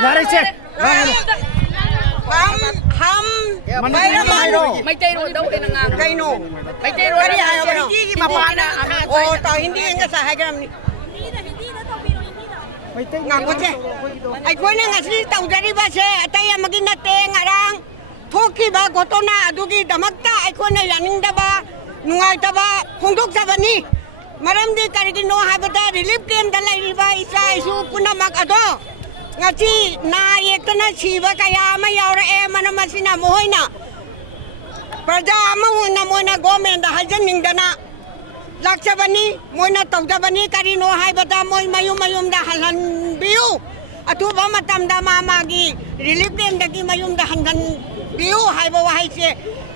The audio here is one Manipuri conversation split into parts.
यारे से हम Maitero daw inangang. Kaino. Maitero Kari daw ayaw pero hindi mapana. O to hindi nga sa hagram ni. Nga ko se. Ay ko na nga si tau dari ba se atay maginate ngarang. Thoki ba goto na adugi damagta ay ko na yaning da ba nungay ta ba hungdok sa bani. Maram di karigi no habata relief game dalay riba isa isu puna mag ado. Ngaci na yekta na siba kaya ma yaura e manama sina mohoy na. Praja amahuna moina government hajan ningdana laksabani moina tawdabani karino haibata moi mayum da halan biu atuba matam da mamagi relief game dagi mayum da handan biu haiba wahai se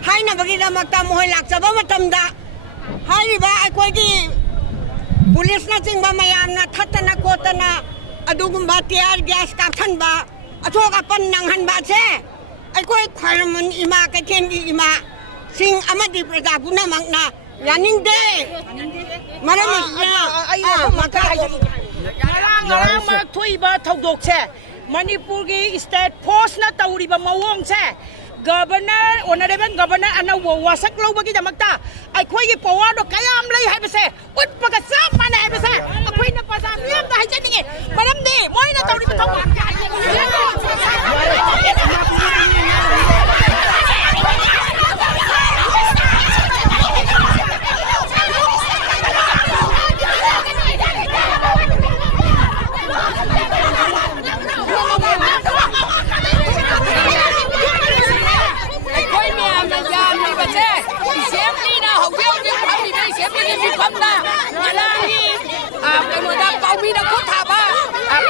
haina bagi da matam moi laksaba matam da haiba akoi gi police na chingba mayam na thatana kotana adugumba tiar gas kapthan ba athoka pan nang han ba se akoi khwarmun ima ka thendi ima sing amadi praja guna mangna running day maram maka ngarang ma thuiba thodok che Manipur gi state force na tauriba mawong che governor honorable governor ana wasak lobagi damakta akhoi gi power do kayam lai haibase utpaga sam mana haibase akhoi na pasa miyam da haijaninge maram de moina tauriba thokam ka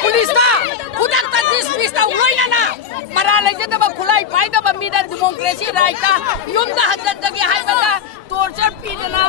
police ta kudak ta dismiss ta loina na maralay jada ba khulai pai da ba midar democracy right ta yum da hadat dagi hai ba torture pi na